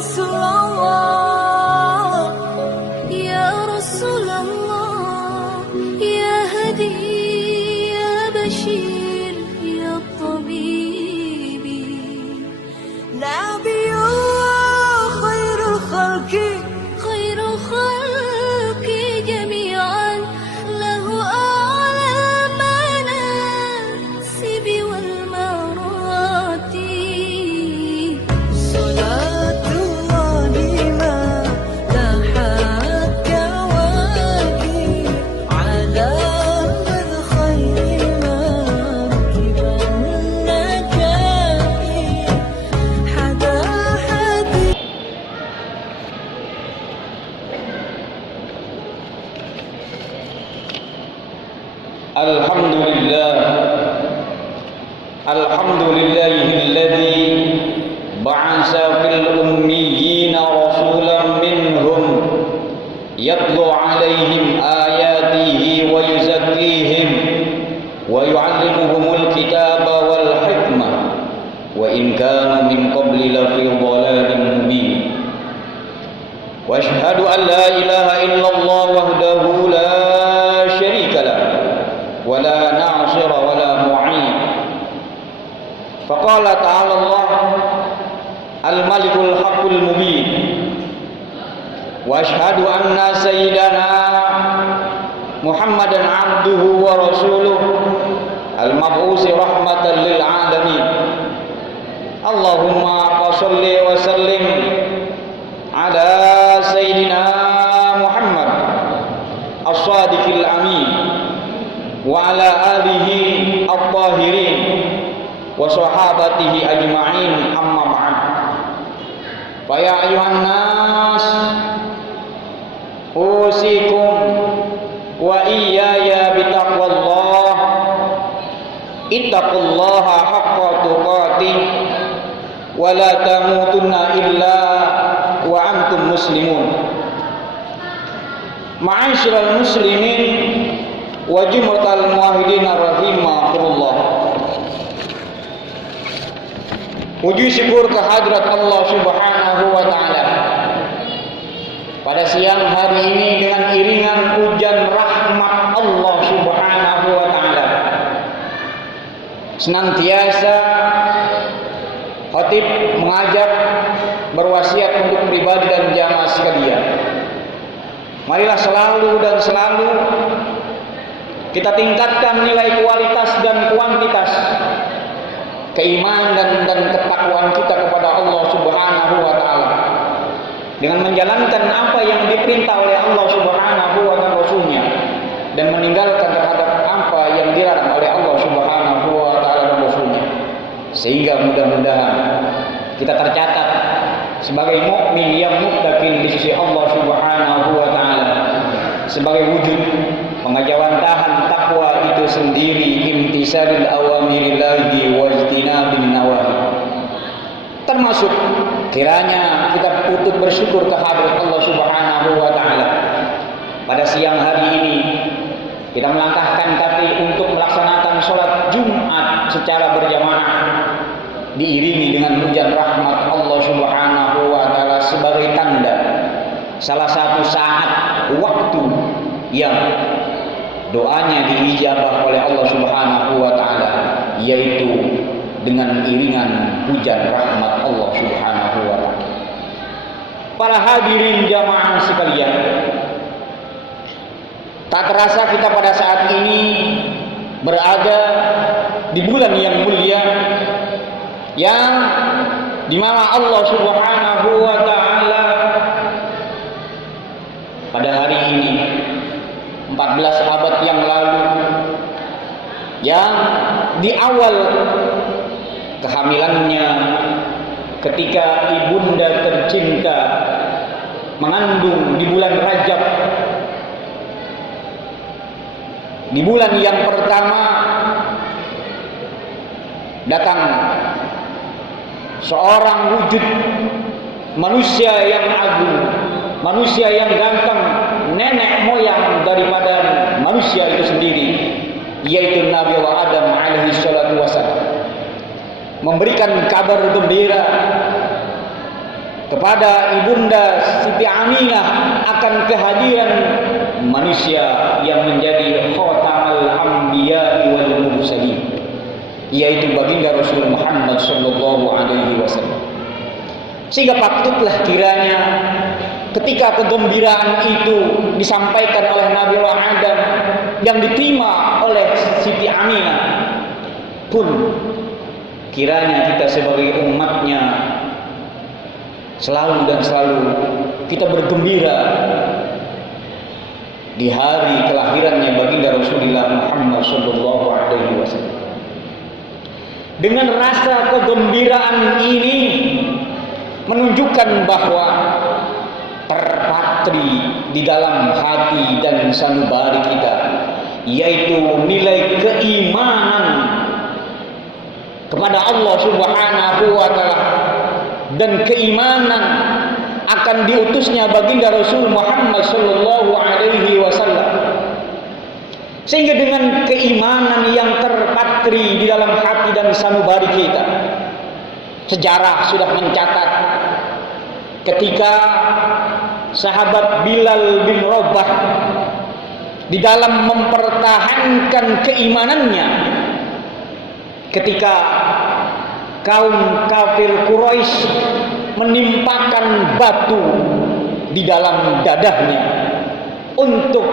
رسول الله يا رسول الله يا هدي يا بشير يا طبيب نبي الله خير الخلق جميعا له أعلى المناسب والمراتب صلاة الله ما لاحت كواكب على من خير مركب النجاة حدا حديث الحمد لله الذي بعث في الأميين رسولا منهم يتلو عليهم آياته ويزكيهم ويعلمهم الكتاب والحكمة وإن كانوا من قبل لفي ضلال مبين وأشهد أن لا إله إلا الله وحده لا شريك له ولا ناصر ولا معين فقال تعالى الله الملك الحق المبين وأشهد أن سيدنا محمدا عبده ورسوله المبعوث رحمة للعالمين اللهم صل وسلم على سيدنا محمد الصادق الأمين وعلى آله الطاهرين وصحابته أجمعين أما بعد فيا أيها الناس أوصيكم وإياي بتقوى الله اتقوا الله حق تقاته ولا تموتن إلا وأنتم مسلمون معاشر المسلمين wajimurtal muwahhidin rahimahullah. Puji syukur kehadirat Allah Subhanahu wa taala. Pada siang hari ini dengan iringan hujan rahmat Allah Subhanahu wa taala. Senantiasa khatib mengajak berwasiat untuk pribadi dan jamaah sekalian. Marilah selalu dan selalu kita tingkatkan nilai kualitas dan kuantitas keimanan dan ketakwaan kita kepada Allah Subhanahu wa taala dengan menjalankan apa yang diperintah oleh Allah Subhanahu wa taala Rasulnya dan meninggalkan terhadap apa yang dilarang oleh Allah Subhanahu wa taala dan Rasulnya, sehingga mudah-mudahan kita tercatat sebagai mukmin yang muttaqin di sisi Allah Subhanahu wa taala sebagai wujud pengajawantahan takwa itu sendiri imtisalil awamirillahi wajtinabin nawahi. Termasuk kiranya kita patut bersyukur kehadirat Allah Subhanahu wa taala. Pada siang hari ini kita melangkahkan kaki untuk melaksanakan sholat Jumat secara berjamaah diiringi dengan hujan rahmat Allah Subhanahu wa taala sebagai tanda salah satu saat waktu yang doanya diijabah oleh Allah Subhanahu wa taala, yaitu dengan iringan hujan rahmat Allah Subhanahu wa taala. Para hadirin jamaah sekalian, tak terasa kita pada saat ini berada di bulan yang mulia yang dimana Allah Subhanahu wa taala pada hari ini 14 abad yang lalu yang di awal kehamilannya ketika ibunda tercinta mengandung di bulan Rajab, di bulan yang pertama datang seorang wujud manusia yang agung, manusia yang ganteng, nenek moyang daripada manusia itu sendiri, yaitu Nabi Allah Adam alaihi salatu wassalam, memberikan kabar gembira kepada ibunda Siti Aminah akan kehadiran manusia yang menjadi khatamal anbiya wal mursalin, yaitu baginda Rasul Muhammad sallallahu alaihi wasallam. Sehingga patutlah kiranya ketika kegembiraan itu disampaikan oleh Nabi Adam yang diterima oleh Siti Aminah pun, kiranya kita sebagai umatnya selalu dan selalu kita bergembira di hari kelahirannya baginda Rasulullah Muhammad sallallahu alaihi wasallam. Dengan rasa kegembiraan ini menunjukkan bahwa terpatri di dalam hati dan sanubari kita, yaitu nilai keimanan kepada Allah Subhanahu wa taala dan keimanan akan diutusnya baginda Rasul Muhammad sallallahu alaihi wasallam. Sehingga dengan keimanan yang terpatri di dalam hati dan sanubari kita, sejarah sudah mencatat ketika sahabat Bilal bin Rabah di dalam mempertahankan keimanannya ketika kaum kafir Quraisy menimpakan batu di dalam dadahnya untuk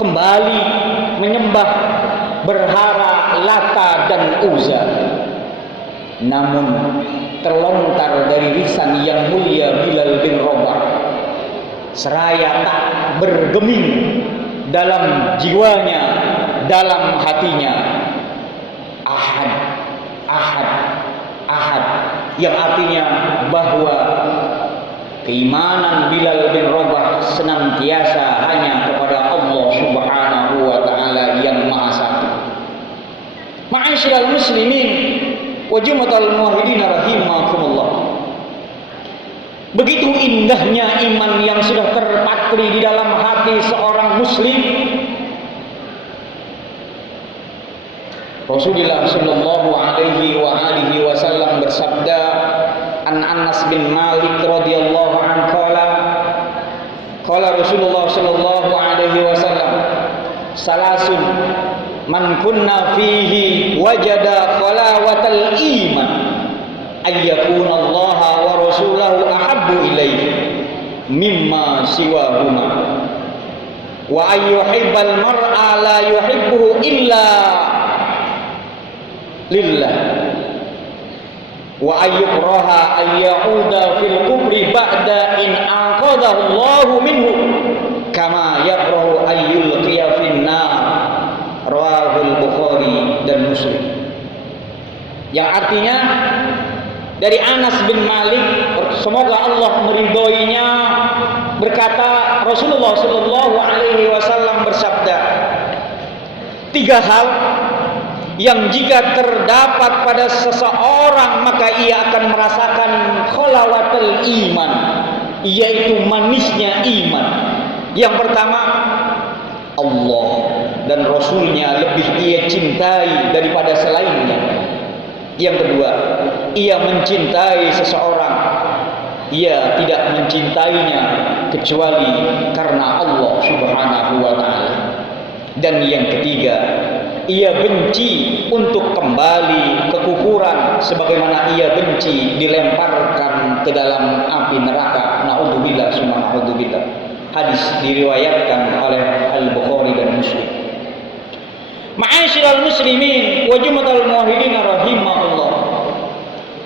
kembali menyembah berhala Lata dan Uzza. Namun terlontar dari lisan yang mulia Bilal bin Rabah seraya tak bergeming dalam jiwanya, dalam hatinya, Ahad, Ahad, Ahad, yang artinya bahwa keimanan Bilal bin Rabah senantiasa hanya kepada Allah Subhanahu wa taala yang Maha Satu. Ma'asyiral muslimin wa jamatal muwahhidin rahimakumullah. Begitu indahnya iman yang sudah terpatri di dalam hati seorang muslim. Rasulullah sallallahu alaihi wa alihi wasallam bersabda, an Anas bin Malik radhiyallahu anhu qala Rasulullah sallallahu alaihi wasallam, salasun man kunna fihi wajada khalawatal iman ayyakuna Allah wa rasulahu ahabbu ilaihi mimma siwahuma wa ayyuhibbal mar'a la yuhibbuhu illa lillah wa ayyukraha ayyauda fil kubri ba'da in anqadahu Allahu minhu kama yakrahu ayyulqiya fin nar, rawahul Bukhari dan Muslim. Yang artinya dari Anas bin Malik, semoga Allah meridhoinya, berkata Rasulullah sallallahu alaihi wasallam bersabda, 3 hal yang jika terdapat pada seseorang maka ia akan merasakan khalawatul iman, yaitu manisnya iman. Yang pertama, Allah dan Rasulnya lebih ia cintai daripada selainnya. Yang kedua, ia mencintai seseorang, ia tidak mencintainya kecuali karena Allah Subhanahu wa taala. Dan yang ketiga, ia benci untuk kembali ke kufuran sebagaimana ia benci dilemparkan ke dalam api neraka. Naudzubillah summa naudzubillah. Hadis diriwayatkan oleh Al-Bukhari dan Muslim. Ma'asyiral muslimin wa jamatal muwahhidin rahimahullah.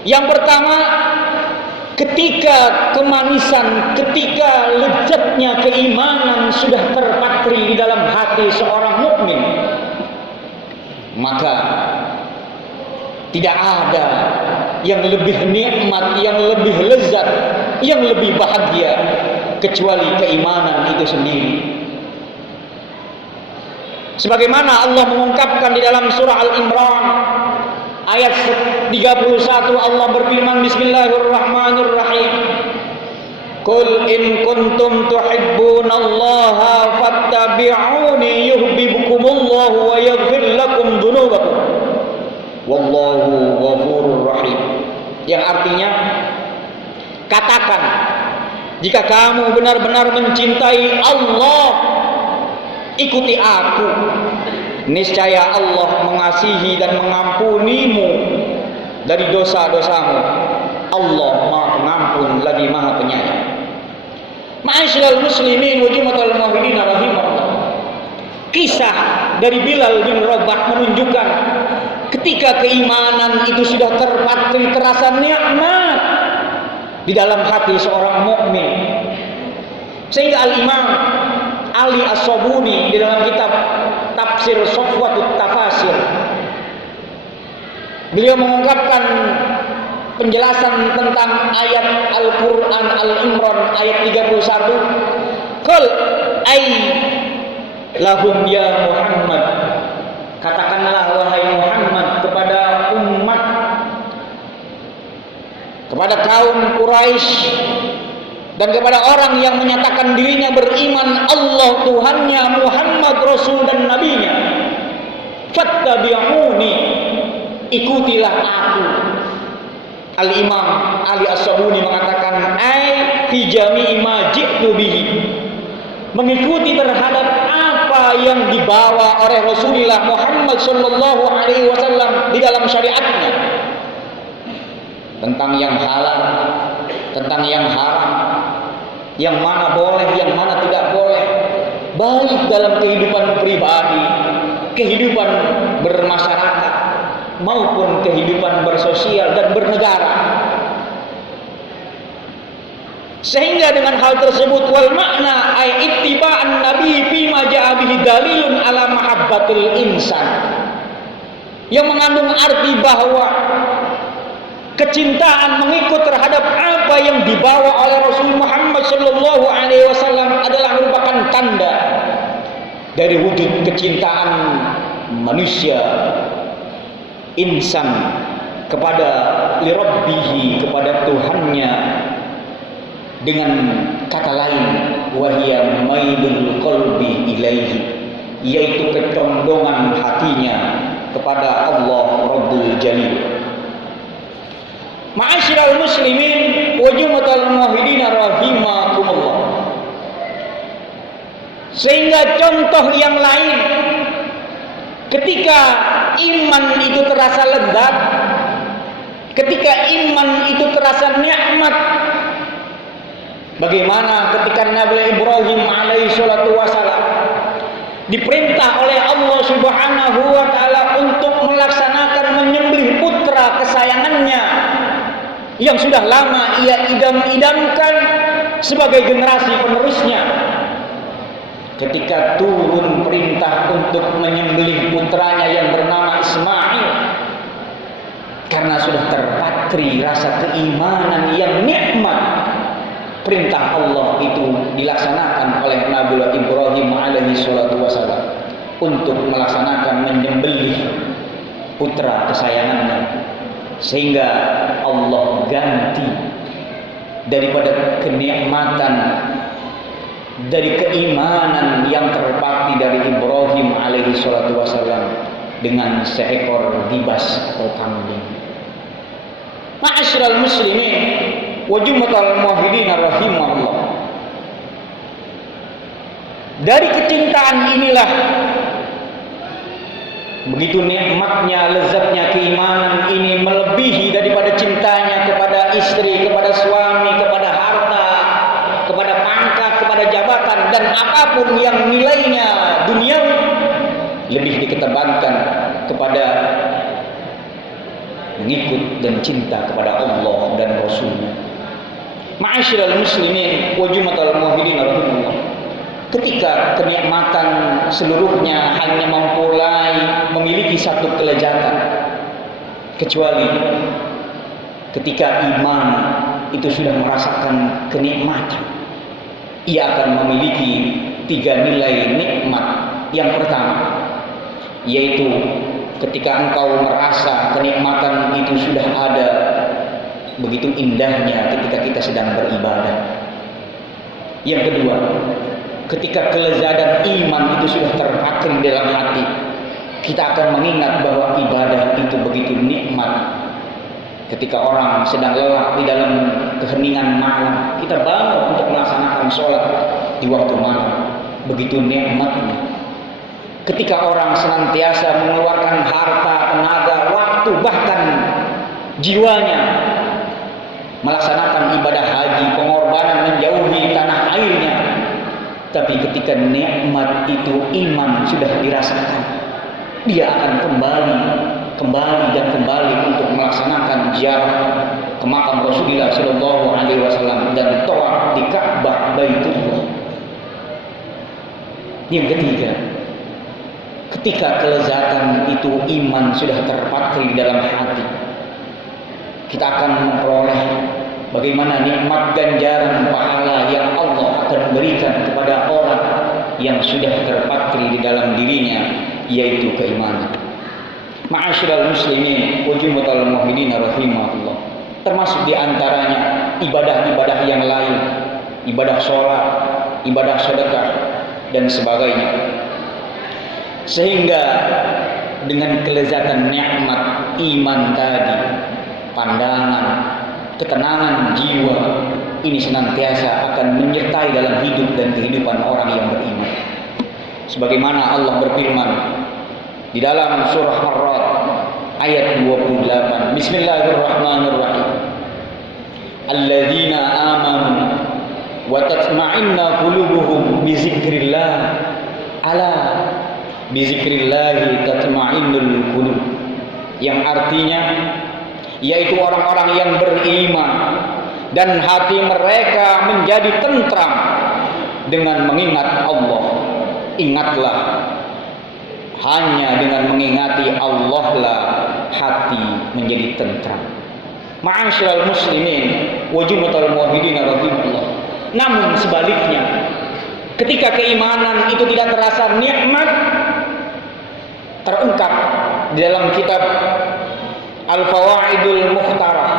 Yang pertama, ketika kemanisan, ketika lezatnya keimanan sudah terpatri di dalam hati seorang mukmin, maka tidak ada yang lebih nikmat, yang lebih lezat, yang lebih bahagia kecuali keimanan itu sendiri. Sebagaimana Allah mengungkapkan di dalam surah Al-Imran ayat 31, Allah berfirman, bismillahirrahmanirrahim, qul in kuntum tuhibbunallaha fattabi'uni yuhibbukumullahu wa yaghfir lakum dzunubakum wallahu ghafurur rahim. Yang artinya, Katakan, jika kamu benar-benar mencintai Allah, ikuti aku. Niscaya Allah mengasihi dan mengampunimu dari dosa-dosamu. Allah Maha Pengampun lagi Maha Penyayang. Ma'asyiral muslimin wa jamatul muwahhidin rahimahullah. Kisah dari Bilal bin Rabah menunjukkan ketika keimanan itu sudah terpatri, terasa nikmat di dalam hati seorang mukmin, sehingga Al-Imam Ali As-Sabuni di dalam kitab Tafsir Safwatut Tafasir, beliau mengungkapkan penjelasan tentang ayat Al-Quran Al-Imran ayat 31. Qul ay lahum ya Muhammad, katakanlah wahai Muhammad kepada umat, kepada kaum Quraisy dan kepada orang yang menyatakan dirinya beriman Allah Tuhannya, Muhammad Rasul dan Nabinya, fattabi'uni, ikutilah aku. Al-Imam Ali As-Sabuni mengatakan ai fi jami'i ma ji'tu bihi, mengikuti terhadap apa yang dibawa oleh Rasulullah Muhammad sallallahu alaihi wasallam di dalam syariatnya, tentang yang halal, tentang yang haram, yang mana boleh, yang mana tidak boleh, baik dalam kehidupan pribadi, kehidupan bermasyarakat, maupun kehidupan bersosial dan bernegara. Sehingga dengan hal tersebut wal makna ay ittiba'an nabi fi ma ja'a bihi dalilun ala mahabbatil insan, yang mengandung arti bahwa kecintaan mengikut terhadap apa yang dibawa oleh Rasul Muhammad sallallahu alaihi wasallam adalah merupakan tanda dari wujud kecintaan manusia, insan, kepada lirabbihi, kepada Tuhannya, dengan kata lain wahya mailul qalbi ilaihi, yaitu kecondongan hatinya kepada Allah Rabbul Jalil. Ma'asyiral muslimin wa jamatul muwahhidin rahimakumullah. Sehingga contoh yang lain, ketika iman itu terasa lezat, ketika iman itu terasa nikmat, bagaimana ketika Nabi Ibrahim alaihi salatu wasalam diperintah oleh Allah Subhanahu wa taala untuk melaksanakan menyembelih putra kesayangannya yang sudah lama ia idam-idamkan sebagai generasi penerusnya. Ketika turun perintah untuk menyembelih putranya yang bernama Ismail, karena sudah terpatri rasa keimanan yang nikmat, perintah Allah itu dilaksanakan oleh Nabi Ibrahim alaihi salatu wasallam untuk melaksanakan menyembelih putra kesayangannya, sehingga Allah ganti daripada kenikmatan, dari keimanan yang terpatri dari Ibrahim alaihi salatu wasallam dengan seekor gibas atau kambing. Ma'asyiral muslimin wa jamatul muwahhidin rahimahullah. Dari kecintaan inilah, begitu nikmatnya, lezatnya keimanan ini melebihi daripada cintanya kepada istri, kepada suami, kepada harta, kepada pangkat, kepada jabatan, dan apapun yang nilainya duniawi, lebih diketebankan kepada mengikut dan cinta kepada Allah dan Rasulnya. Ma'asyiral muslimin wa jamatul muwahhidin rahimahullah. Ketika kenikmatan seluruhnya hanya mempulai memiliki satu kelezatan, kecuali ketika iman itu sudah merasakan kenikmatan, ia akan memiliki tiga nilai nikmat. Yang pertama, yaitu ketika engkau merasa kenikmatan itu sudah ada, begitu indahnya ketika kita sedang beribadah. Yang kedua, ketika kelezatan iman itu sudah terpatri dalam hati, kita akan mengingat bahwa ibadah itu begitu nikmat Ketika orang sedang lelah di dalam keheningan malam, kita bangun untuk melaksanakan sholat di waktu malam. Begitu nikmatnya. Ketika orang senantiasa mengeluarkan harta, tenaga, waktu, bahkan jiwanya melaksanakan ibadah haji, pengorbanan menjauhi tanah airnya. Tapi ketika nikmat itu iman sudah dirasakan, dia akan kembali dan kembali untuk melaksanakan ziarah ke makam Rasulullah Shallallahu Alaihi Wasallam dan tawaf di Ka'bah Baitullah. Yang ketiga, ketika kelezatan itu iman sudah terpatri di dalam hati, kita akan memperoleh bagaimana nikmat ganjaran pahala yang Allah akan berikan kepada orang yang sudah terpatri di dalam dirinya, yaitu keimanan. Ma'asyiral muslimin wa jumlatul mu'minin rahimahullah. Termasuk di antaranya ibadah-ibadah yang lain, ibadah sholat, ibadah sedekah dan sebagainya. Sehingga dengan kelezatan nikmat iman tadi, pandangan, ketenangan jiwa ini senantiasa akan menyertai dalam hidup dan kehidupan orang yang beriman. Sebagaimana Allah berfirman di dalam surah Ar-Ra'd ayat 28, Bismillahirrahmanirrahim. Alladzina amanu wa tatma'inna qulubuhum bi dzikrillah. Ala bi dzikrillah tatma'innul qulub. Yang artinya yaitu orang-orang yang beriman dan hati mereka menjadi tentram dengan mengingat Allah. Ingatlah, hanya dengan mengingati Allah lah hati menjadi tentram. Ma'asyiral muslimin wa jumlatul muwahhidin rahimahullah. Namun sebaliknya, ketika keimanan itu tidak terasa nikmat, terungkap di dalam kitab Al-Fawaidul Mukhtarah.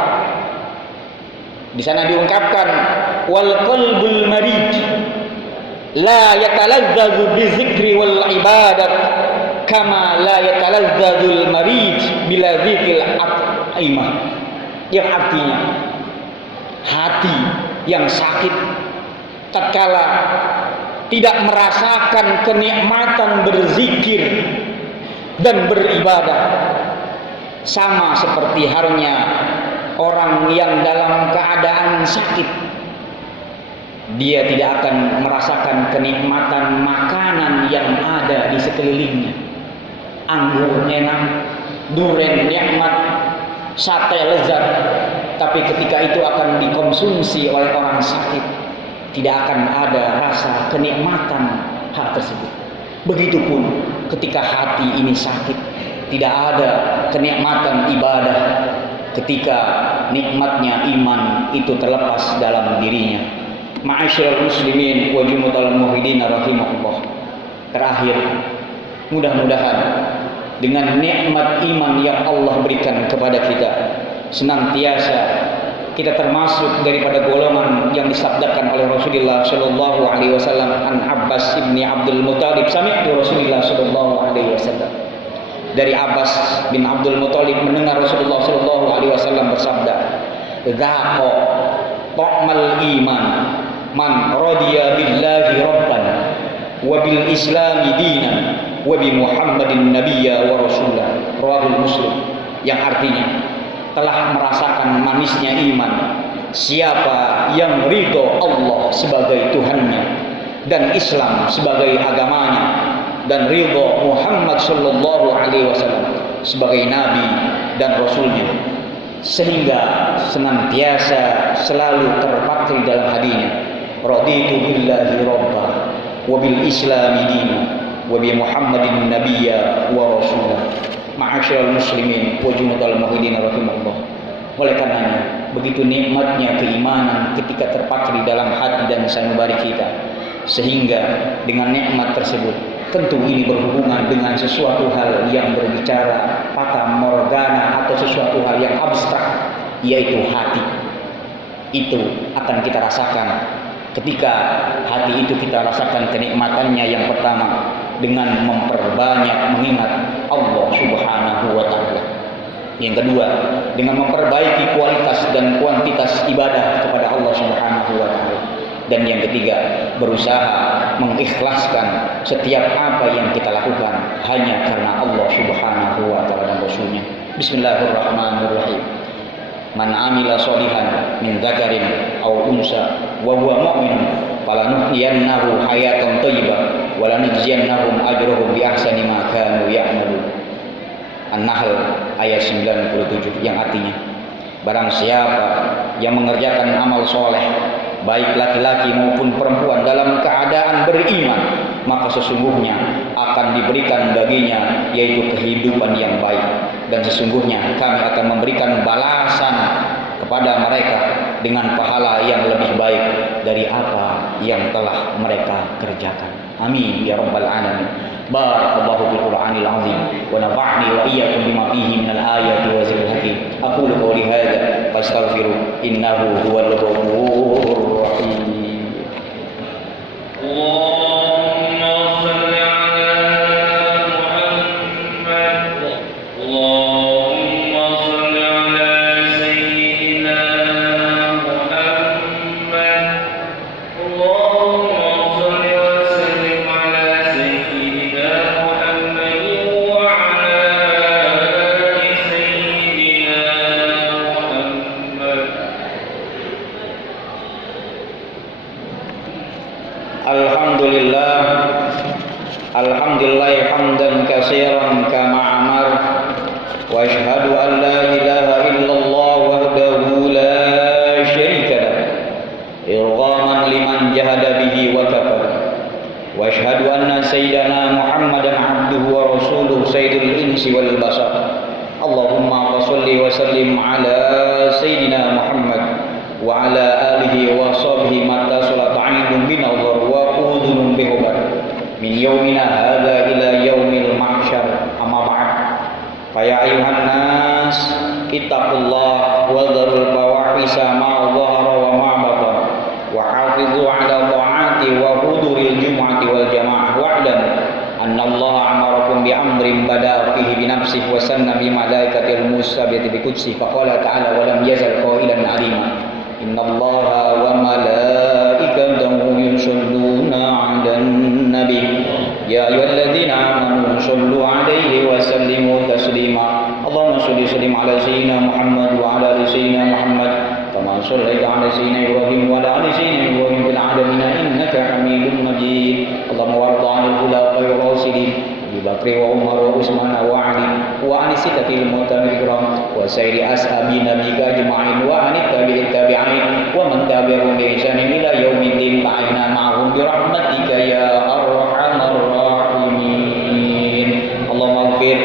Di sana diungkapkan wal qalbul marid la yatalazzazu bi dzikri wal ibadat kama la yatalazzazul marid bila dzikril at'imah. Yang artinya hati yang sakit tatkala tidak merasakan kenikmatan berzikir dan beribadah, sama seperti halnya orang yang dalam keadaan sakit. Dia tidak akan merasakan kenikmatan makanan yang ada di sekelilingnya. Anggur enak, durian nikmat, sate lezat, tapi ketika itu akan dikonsumsi oleh orang sakit, tidak akan ada rasa kenikmatan hal tersebut. Begitupun ketika hati ini sakit, tidak ada kenikmatan ibadah ketika nikmatnya iman itu terlepas dalam dirinya. Ma'asyiral muslimin wa jumlatul muwahhidin rahimahullah. Terakhir, mudah-mudahan dengan nikmat iman yang Allah berikan kepada kita, senantiasa kita termasuk daripada golongan yang disabdakan oleh Rasulullah Shallallahu Alaihi Wasallam an Abbas ibni Abdul Muttalib sami'tu Rasulullah Shallallahu Alaihi Wasallam. Dari Abbas bin Abdul Muttalib mendengar Rasulullah Shallallahu Alaihi Wasallam bersabda, "Dzaqa ta'mal iman man radiya billahi rabban wa bil islami dinan wa bi Muhammadin nabiyya wa rasulah." Rawahul Muslim. Yang artinya telah merasakan manisnya iman siapa yang ridho Allah sebagai Tuhannya dan Islam sebagai agamanya dan ridho Muhammad sallallahu alaihi wasallam sebagai nabi dan rasulnya, sehingga senantiasa selalu terpatri dalam hatinya, raditu billahi rabba wa bil islami dinan wa bi Muhammadin nabiyya wa rasulah. Ma'asyiral muslimin wa jumlatul muwahhidin rahimahullah. Oleh karenanya, begitu nikmatnya keimanan ketika terpatri dalam hati dan sanubari kita, sehingga dengan nikmat tersebut tentu ini berhubungan dengan sesuatu hal yang berbicara fata morgana atau sesuatu hal yang abstrak, yaitu hati. Itu akan kita rasakan ketika hati itu kita rasakan kenikmatannya. Yang pertama, dengan memperbanyak mengingat Allah Subhanahu wa Ta'ala. Yang kedua, dengan memperbaiki kualitas dan kuantitas ibadah kepada Allah Subhanahu wa taala. Dan yang ketiga, berusaha mengikhlaskan setiap apa yang kita lakukan hanya karena Allah Subhanahu wa taala dan Rasulnya. Bismillahirrahmanirrahim. Man amila sholihan min dzakarin aw unsa wa huwa mu'min falanuhyiyannahu hayatan thayyibah wa lanajziyannahum ajrahum bi ahsani ma kanu ya'malun. An-Nahl ayat 97, yang artinya, barang siapa yang mengerjakan amal soleh baik laki-laki maupun perempuan dalam keadaan beriman, maka sesungguhnya akan diberikan baginya yaitu kehidupan yang baik, dan sesungguhnya kami akan memberikan balasan kepada mereka dengan pahala yang lebih baik dari apa yang telah mereka kerjakan. Amin ya rabbal alamin. Barakallahu fil Qur'anil azim wa nafa'ni wa iyyakum bima fihi minal ayati wa zikril hakim. Aqulu qawli hadza fastaghfiru innahu huwal ghafurur rahim. Alhamdulillah hamdan katsiran kama amar wa asyhadu an la ilaha illallah wahdahu la syarika lah irghaman liman jahada bihi wa kafar wa asyhadu anna sayyidana Muhammadan abduhu wa rasuluhu sayyidul insi wal bashar. Allahumma shalli wa sallim ala sayyidina Muhammad wa ala alihi wa sahbihi matta salatu ainun binawar wa udhunun bihubar min yaumina hadza ila yaumil mahsyar. Amma ba'd. Fa ya ayuhan nas ittaqullah wa dharul fawahisa ma dhahara wa ma batan wa hafizu ala ta'ati wa huduril jumu'ati wal jamaah wa'lam anna Allah amarakum bi amrin bada fihi bi nafsihi wa sanna bi malaikatil musabbihati bi qudsi fa qala ta'ala wa lam yazal qailan alima innallaha wa malaikatahu yusholluna 'alan nabi ya ayyuhalladzina amanu shollu 'alaihi wa sallimu taslima. Allahumma sholli sallim ala sayyidina Muhammad wa ala ali sayyidina Muhammad kama shallaita ala sayyidina Ibrahim wa ala ali sayyidina Ibrahim fil 'alamin innaka Hamidum Majid. Allahumma warḍ 'anil khulafa'ir rasyidin Abu Bakr wa Umar wa Utsman wa Ali wa an sittatil mu'tamin kiram wa sairi ashabi nabiyika ajma'in wa an tabi'it tabi'in wa man tabi'ahum bi ihsan ila yaumiddin fa'inna ma'hum bi rahmatika ya arhamar rahimin. Allahumma ighfir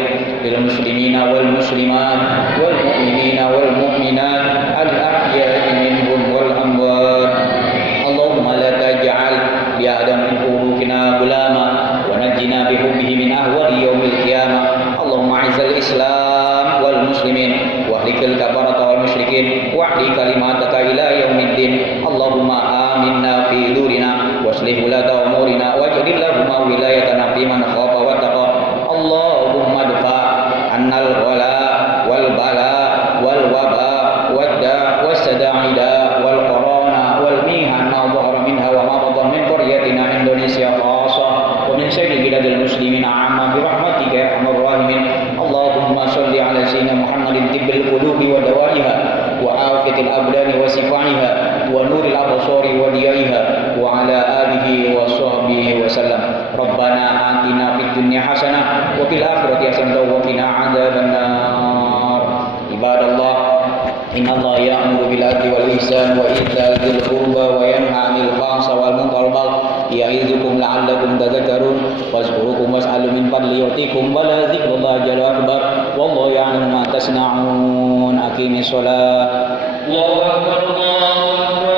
lil muslimina wal muslimat wal mu'minina wal mu'minat al ahya'i minhum wal amwat. Allahumma la taj'al bi adam qulubina bulama wa najjina bi hubbihi min ahwali yaumil qiyamah. Allahumma izzil islam wal muslimin wa ahlikal kafarata wal musyrikin wa ahli kalimataka ila yaumiddin. Allahumma aminna fi durina waslih ulata umurina waj'al lahum wilayatana fi man khafa wa taqa. Allahumma dfa annal ghala wal bala wal waba wad da wasada'ida wal corona wal mihan ma dhahara minha wa ma batan min qaryatina Indonesia khassah wa min sayyidil biladil muslimin amma bi rahmatika ya arhamar rahimin. Allahumma shalli ala sayyidina Muhammadin tibbil qulubi wa dawaiha wa afiyatil abdani wa sifaiha wa nuril absari wa diyaiha wa ala alihi wa sahbihi wa sallam. Rabbana atina fid dunya hasanah wa fil akhirati hasanah wa qina adzabannar. Ibadallah, innallaha ya'muru bil adli wal ihsan wa ita'i dzil qurba wa yanha 'anil fahsya'i wal munkari wal baghi ya'idzukum la'allakum tadhakkarun. Fazkurukum was'alu min fadli yu'tikum wa la dzikrullahi jalla akbar. Wallahu ya'lamu ma tasna'un. Aqimis shalah. Allahu akbar.